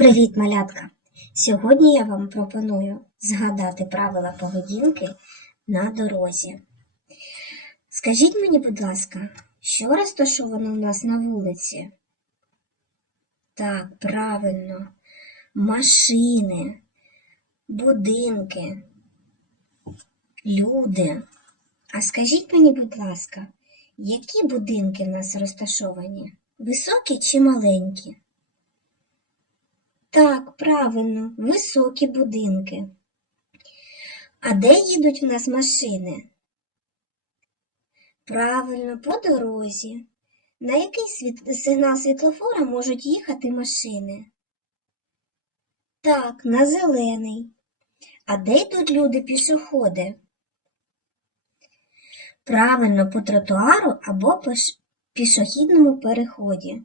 Привіт, малятка! Сьогодні я вам пропоную згадати правила поведінки на дорозі. Скажіть мені, будь ласка, що розташовано у нас на вулиці? Так, правильно, машини, будинки, люди. А скажіть мені, будь ласка, які будинки в нас розташовані? Високі чи маленькі? Так, правильно, високі будинки. А де їдуть в нас машини? Правильно, по дорозі. На який світ... сигнал світлофора можуть їхати машини? Так, на зелений. А де йдуть люди пішоходи? Правильно, по тротуару або по пішохідному переході.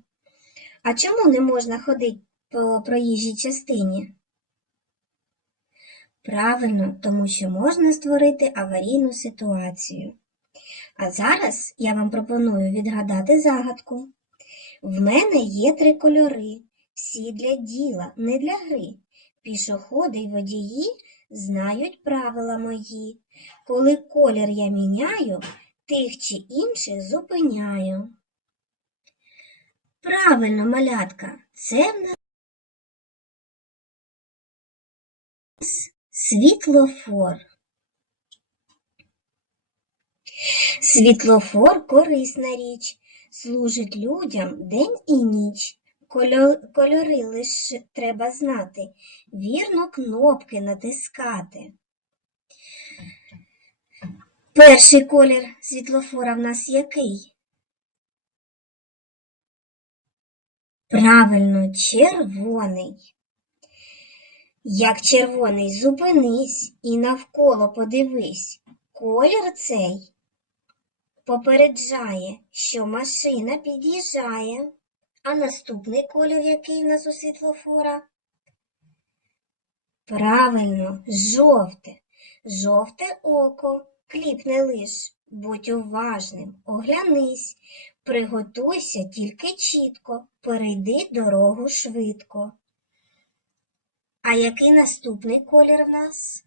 А чому не можна ходити по проїжджій частині? Правильно, тому що можна створити аварійну ситуацію. А зараз я вам пропоную відгадати загадку. В мене є три кольори, всі для діла, не для гри. Пішоходи й водії знають правила мої. Коли колір я міняю, тих чи інших зупиняю. Правильно, малятка, це в нас світлофор. Світлофор корисна річ, служить людям день і ніч. Кольори лише треба знати, вірно кнопки натискати. Перший колір світлофора в нас який? Правильно, червоний. Як червоний, зупинись і навколо подивись. Колір цей попереджає, що машина під'їжджає. А наступний колір, який в нас у світлофора? Правильно, жовте. Жовте око. Кліпне лиш. Будь уважним, оглянись, приготуйся тільки чітко, перейди дорогу швидко. Який наступний колір в нас?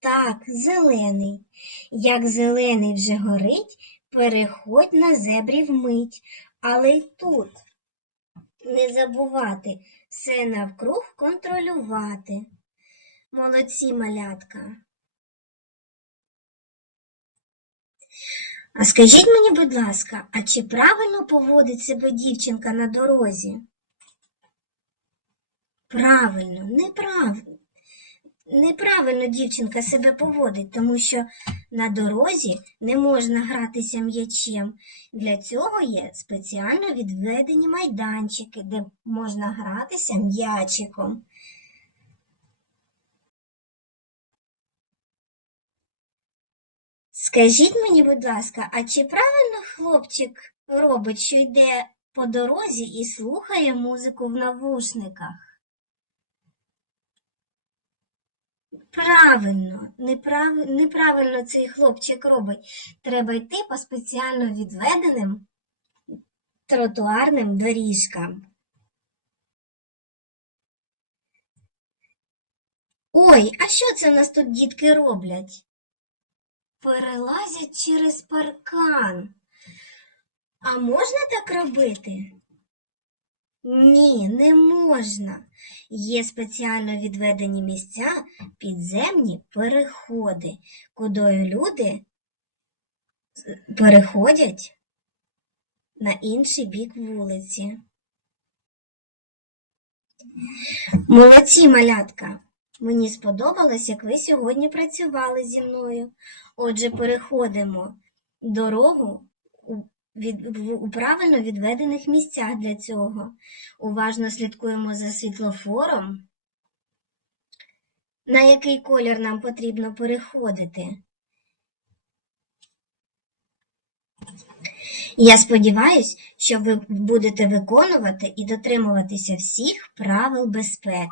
Так, зелений. Як зелений вже горить, переходь на зебрі вмить. Але й тут не забувати все навкруг контролювати. Молодці, малятка. А скажіть мені, будь ласка, а чи правильно поводить себе дівчинка на дорозі? Правильно, неправильно. Неправильно дівчинка себе поводить, тому що на дорозі не можна гратися м'ячем. Для цього є спеціально відведені майданчики, де можна гратися м'ячиком. Скажіть мені, будь ласка, а чи правильно хлопчик робить, що йде по дорозі і слухає музику в навушниках? Правильно, неправ... неправильно цей хлопчик робить. Треба йти по спеціально відведеним тротуарним доріжкам. Ой, а що це в нас тут дітки роблять? Перелазять через паркан. А можна так робити? Ні, не можна. Є спеціально відведені місця, підземні переходи, кудою люди переходять на інший бік вулиці. Молодці, малятка! Мені сподобалось, як ви сьогодні працювали зі мною. Отже, переходимо дорогу у правильно відведених місцях для цього. Уважно слідкуємо за світлофором. На який колір нам потрібно переходити? Я сподіваюся, що ви будете виконувати і дотримуватися всіх правил безпеки.